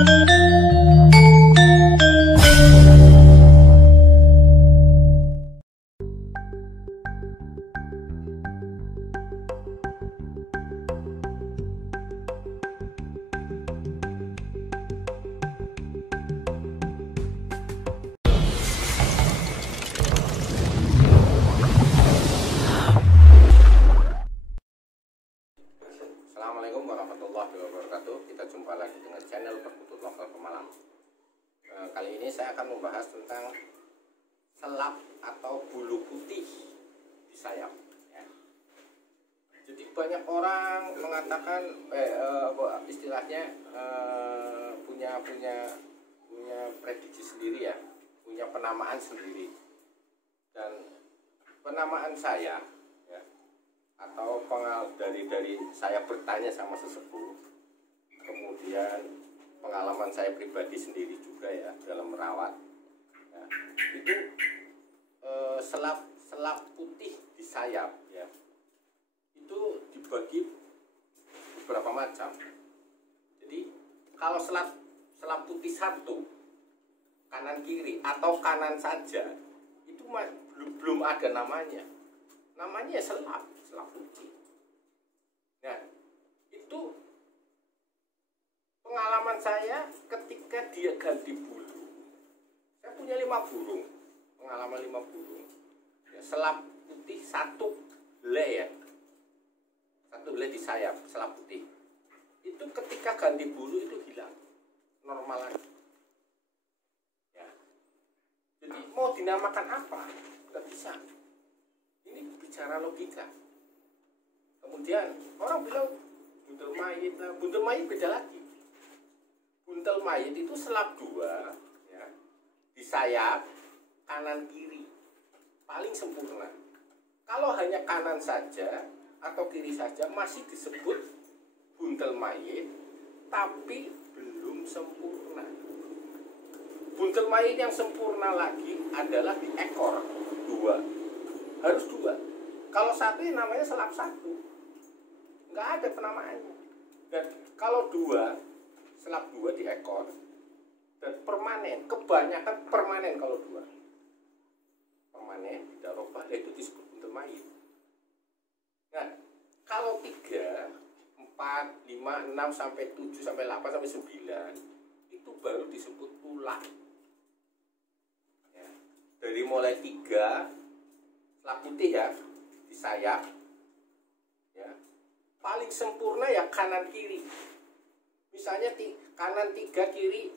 Assalamualaikum warahmatullahi wabarakatuh. Kita jumpa lagi dengan channel Perkutut Lokal Pemalang. Kali ini saya akan membahas tentang selap atau bulu putih di sayap. Ya. Jadi banyak orang mengatakan, istilahnya punya prediksi sendiri ya, punya penamaan sendiri. Dan penamaan saya atau dari saya bertanya sama sesepuh, kemudian pengalaman saya pribadi sendiri juga ya dalam merawat ya, itu selap putih di sayap ya, itu dibagi beberapa macam. Jadi kalau selap putih satu kanan kiri atau kanan saja itu belum ada namanya ya selap putih. Nah, itu pengalaman saya ketika dia ganti bulu. Saya punya 5 burung, pengalaman 5 burung. Ya, selap putih satu le di sayap, selap putih. Itu ketika ganti bulu itu hilang, normal lagi. Ya. Jadi mau dinamakan apa? Nggak bisa. Ini bicara logika. Kemudian orang bilang buntel mayit beda lagi. Buntel mayit itu selap 2 ya, di sayap kanan kiri paling sempurna. Kalau hanya kanan saja atau kiri saja masih disebut buntel mayit, tapi belum sempurna. Buntel mayit yang sempurna lagi adalah di ekor 2, harus 2. Kalau satu namanya selap 1, nggak ada penamaannya. Dan kalau 2, selap 2 di ekor dan permanen, kebanyakan permanen. Kalau 2 permanen tidak robah, itu disebut buntel mayit. Nah, kalau 3, 4, 5, 6 sampai 7 sampai 8 sampai 9 itu baru disebut tulang. Ya. Dari mulai 3 selap putih ya di sayap ya, paling sempurna ya kanan kiri. Misalnya kanan 3 kiri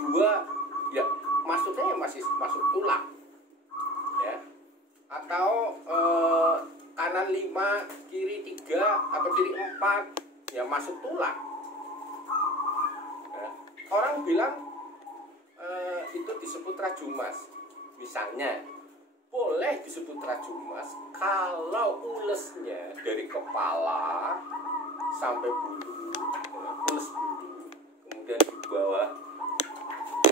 2 ya, maksudnya ya masih masuk tulang ya. Atau kanan 5 kiri 3 atau kiri 4 ya masuk tulang ya. Orang bilang itu disebut rajumas. Misalnya boleh disebut rajumas kalau ulesnya dari kepala sampai bulu, ules bulu, kemudian di bawah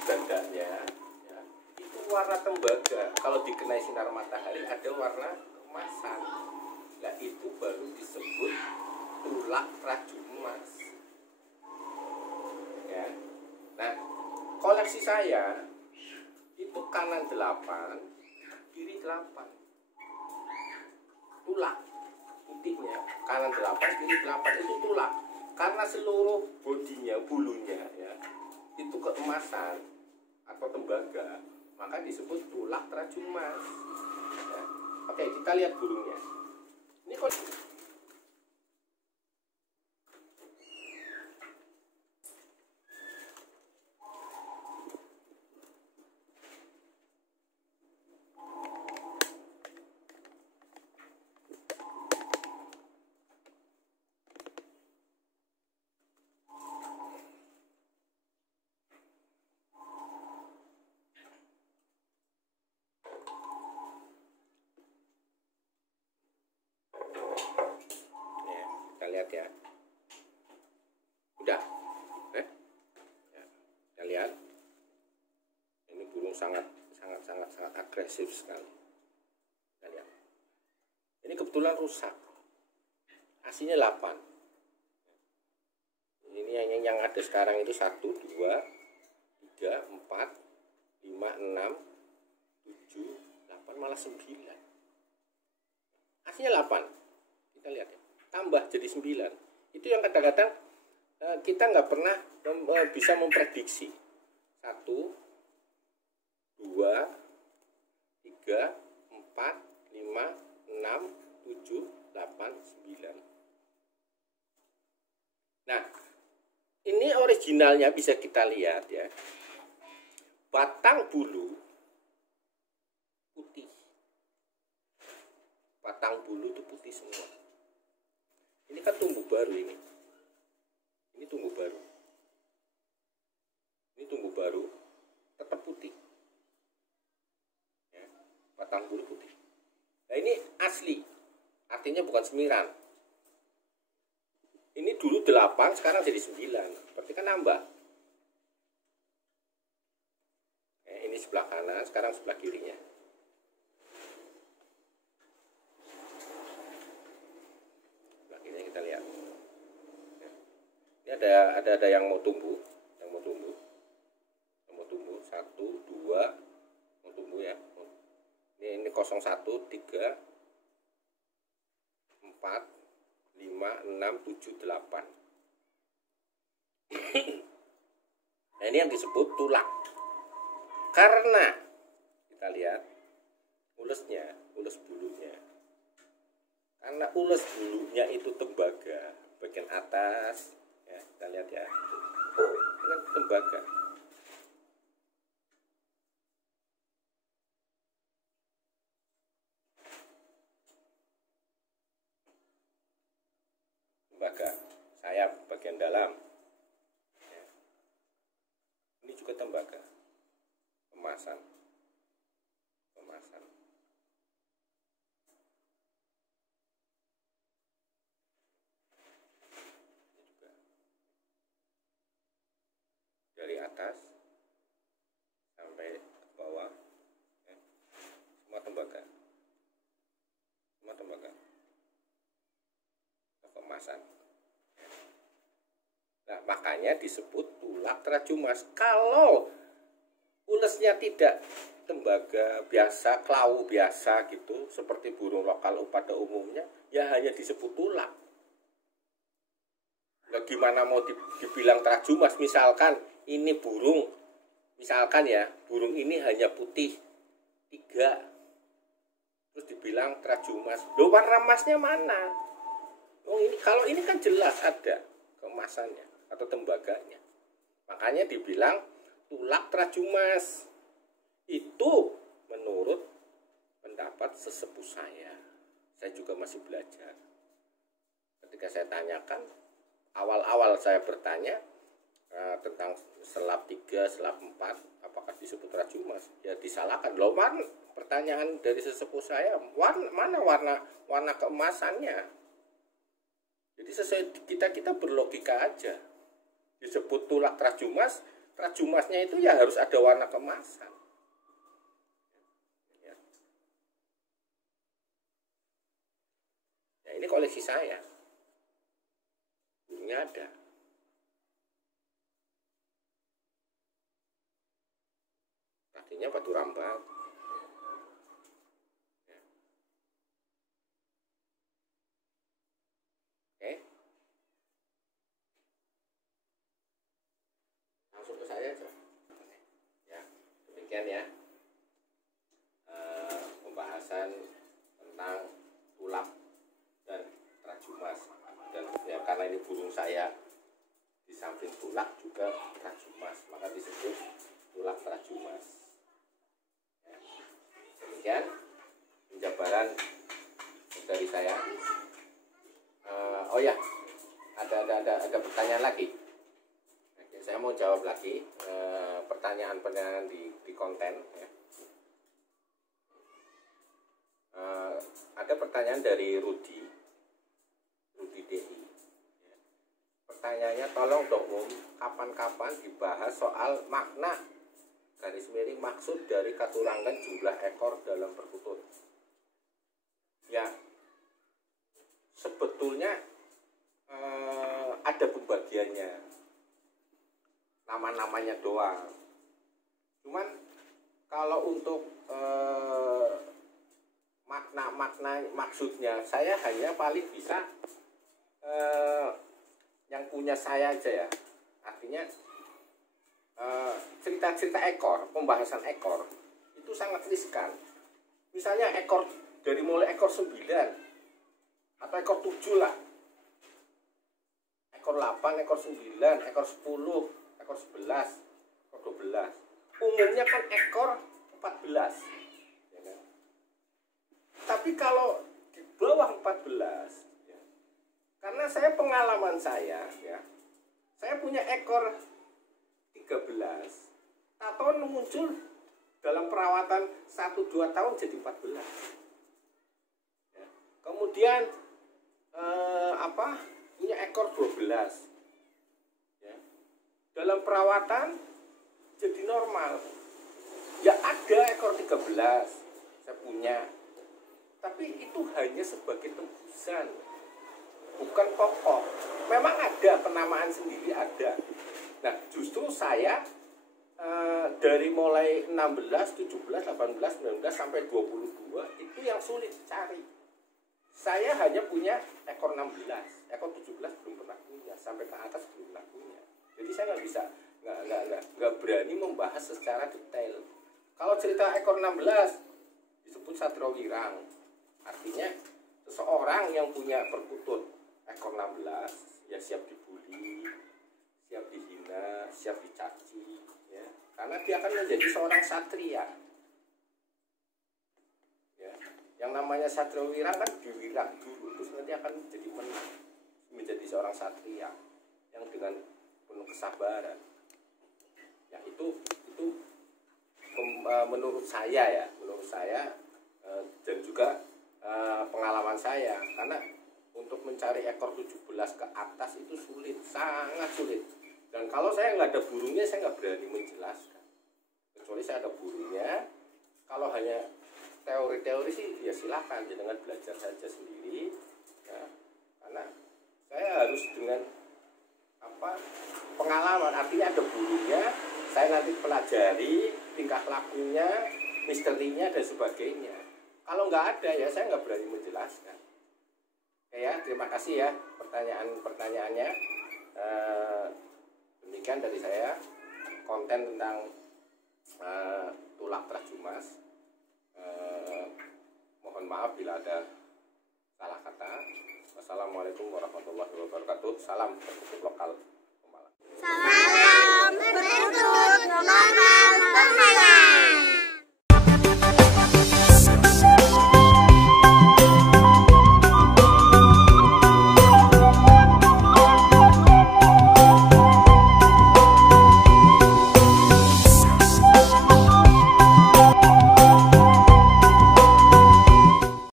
dandanya ya, itu warna tembaga. Kalau dikenai sinar matahari ada warna keemasan. Nah, itu baru disebut tulak rajumas ya. Nah, koleksi saya itu kanan 8 kiri 8 tulak putihnya, kanan 8 kiri 8 itu tulak. Karena seluruh bodinya, bulunya ya, itu keemasan atau tembaga, maka disebut tulak rajumas ya. Oke, kita lihat burungnya. Ini kok lihat ya, udah ya, kita lihat ini burung sangat agresif sekali. Kita lihat ini kebetulan rusak, aslinya 8, Ini yang ada sekarang itu 1, 2, 3, 4, 5, 6, 7, 8, malah 9. Aslinya 8. Kita lihat ya. Tambah jadi 9. Itu yang kadang-kadang kita nggak pernah bisa memprediksi. 1, 2, 3, 4, 5, 6, 7, 8, 9. Nah, ini originalnya bisa kita lihat ya. Batang bulu putih. Batang bulu itu putih semua. Ini kan tumbuh baru ini. Ini tumbuh baru. Ini tumbuh baru, tetap putih. Ya, batang bulu putih. Nah ini asli, artinya bukan semiran. Ini dulu 8, sekarang jadi 9. Berarti kan nambah. Ini sebelah kanan, sekarang sebelah kirinya. Sebelah kirinya kita lihat. Ini ada yang mau tumbuh, yang mau tumbuh. 1, 2, mau tumbuh ya. Ini 01, 3, 4, 5, 6, 7, 8. Nah ini yang disebut tulak. Karena kita lihat ulesnya, ules bulunya. Karena ules bulunya itu tembaga bagian atas, ya kita lihat ya. Ini kan tembaga. Tembaga, sayap bagian dalam. Ya. Ini juga tembaga. Kemasan. Ini juga. Dari atas sampai bawah, ya. Semua tembaga. Kemasan. Nah, makanya disebut tulak trajumas. Kalau ulesnya tidak tembaga biasa, klau biasa gitu, seperti burung lokal pada umumnya, ya hanya disebut tulak. Nah, gimana mau dibilang trajumas? Misalkan ini burung, misalkan ya, burung ini hanya putih 3, terus dibilang trajumas. Loh, warna emasnya mana? Oh, ini kalau ini kan jelas ada kemasannya atau tembaganya. Makanya dibilang tulak trajumas. Itu menurut pendapat sesepuh saya. Saya juga masih belajar. Ketika saya tanyakan, awal-awal saya bertanya tentang selap 3, selap 4, apakah disebut trajumas? Ya disalahkan. Loh, man, pertanyaan dari sesepuh saya, mana warna keemasannya? Jadi sesuai kita berlogika aja. Disebut tulak trajumas, trajumasnya itu ya harus ada warna kemasan. Ya. Nah, ini koleksi saya. Ini ada. Artinya batu rambat. Langsung ke saya aja. Ya, demikian ya pembahasan tentang tulak dan trajumas. Dan ya karena ini burung saya, di samping tulak juga trajumas, maka disebut tulak trajumas. Ya, demikian penjabaran dari saya. Oh ya, ada pertanyaan lagi. Saya mau jawab lagi pertanyaan di konten. Ya. Ada pertanyaan dari Rudi DI. Ya. Pertanyaannya, tolong dong kapan-kapan dibahas soal makna garis miring maksud dari katurangan jumlah ekor dalam perkutut. Ya, sebetulnya ada pembagiannya. nama-namanya doang. Cuman kalau untuk makna maksudnya saya hanya paling bisa yang punya saya aja ya. Artinya cerita-cerita ekor, pembahasan ekor itu sangat riskan. Misalnya ekor dari mulai ekor 9 atau ekor 7 lah, ekor 8, ekor 9, ekor 10, ekor 11, ekor 12. Umumnya kan ekor 14 ya kan? Tapi kalau di bawah 14 ya, karena saya pengalaman saya ya, saya punya ekor 13 atau muncul dalam perawatan 1-2 tahun jadi 14 ya. Kemudian punya ekor 12 ya, dalam perawatan jadi normal ya. Ada ekor 13 saya punya, tapi itu hanya sebagai tembusan, bukan pokok. Memang ada penamaan sendiri, ada. Nah justru saya dari mulai 16, 17, 18, 19 sampai 22 itu yang sulit cari. Saya hanya punya ekor 16, ekor 17 belum pernah punya, sampai ke atas belum pernah punya. Jadi saya nggak berani membahas secara detail. Kalau cerita ekor 16 disebut Satrio Wirang, artinya seseorang yang punya perkutut ekor 16 ya siap dibully, siap dihina, siap dicaci ya, karena dia akan menjadi seorang satria ya. Yang namanya Satrio Wirang kan diwirang dulu, terus nanti akan menjadi menang, menjadi seorang satria yang dengan penuh kesabaran ya. Itu menurut saya dan juga pengalaman saya, karena untuk mencari ekor 17 ke atas itu sulit, sangat sulit. Dan kalau saya nggak ada burungnya, saya nggak berani menjelaskan. Kecuali saya ada burungnya. Kalau hanya teori-teori sih ya silakan, jangan belajar saja sendiri ya. Karena saya harus dengan pengalaman, artinya ada burungnya, saya nanti pelajari tingkah lakunya, misterinya dan sebagainya. Kalau nggak ada ya saya nggak berani menjelaskan. Oke ya, terima kasih ya pertanyaannya. Demikian dari saya konten tentang tulang Trajumas. Mohon maaf bila ada salah kata. Wassalamualaikum warahmatullahi wabarakatuh. Salam lokal Pemalang. Salam.